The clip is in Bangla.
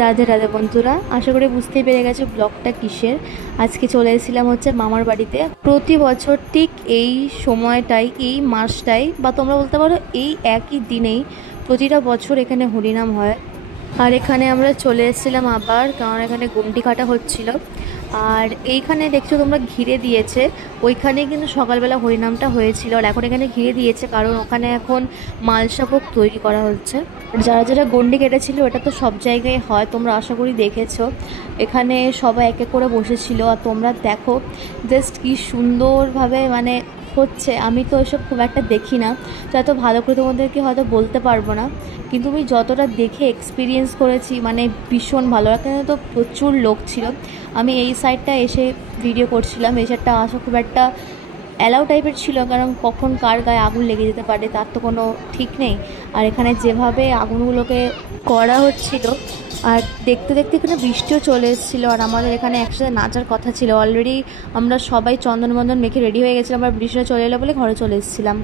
রাধে রাধে বন্ধুরা, আশা করি বুঝতেই পেরে গেছে ব্লগটা কিসের। আজকে চলে এসেছিলাম হচ্ছে মামার বাড়িতে। প্রতি বছর ঠিক এই সময়টাই, এই মাসটাই, বা তোমরা বলতে পারো এই একই দিনেই প্রতিটা বছর এখানে হরিনাম হয়। আর এখানে আমরা চলে এসেছিলাম আবার, কারণ এখানে গুমটি কাটা হচ্ছিল। আর এইখানে দেখছো তোমরা ঘিরে দিয়েছে, ওইখানে কিন্তু সকালবেলা হরিনামটা হয়েছিল। আর এখন এখানে ঘিরে দিয়েছে কারণ ওখানে এখন মালসা ভোগ তৈরি করা হচ্ছে। যারা যারা গন্ডি কেটেছিল, এটা তো সব জায়গায় হয়, তোমরা আশা করি দেখেছো। এখানে সবাই এক এক করে বসেছিল, আর তোমরা দেখো জাস্ট কি সুন্দরভাবে মানে হচ্ছে। আমি তো এসব খুব একটা দেখি না, যত ভালো করে তোমাদেরকে হয়তো বলতে পারবো না, কিন্তু আমি যতটা দেখে এক্সপিরিয়েন্স করেছি মানে ভীষণ ভালো। এখানে তো প্রচুর লোক ছিল। আমি এই সাইডটা এসে ভিডিও করছিলাম, এই সাইডটা আসা খুব একটা অ্যালাউ টাইপের ছিল, কারণ কখন কার গায়ে আগুন লেগে যেতে পারে তার তো কোনো ঠিক নেই। আর এখানে যেভাবে আগুনগুলোকে করা হচ্ছিল, আর দেখতে দেখতে এখানে বৃষ্টিও চলে এসেছিলো। আর আমাদের এখানে একসাথে নাচার কথা ছিল, অলরেডি আমরা সবাই চন্দন বন্দন মেখে রেডি হয়ে গেছিলাম, আর বৃষ্টিটা চলে এলো বলে ঘরে চলে এসেছিলাম।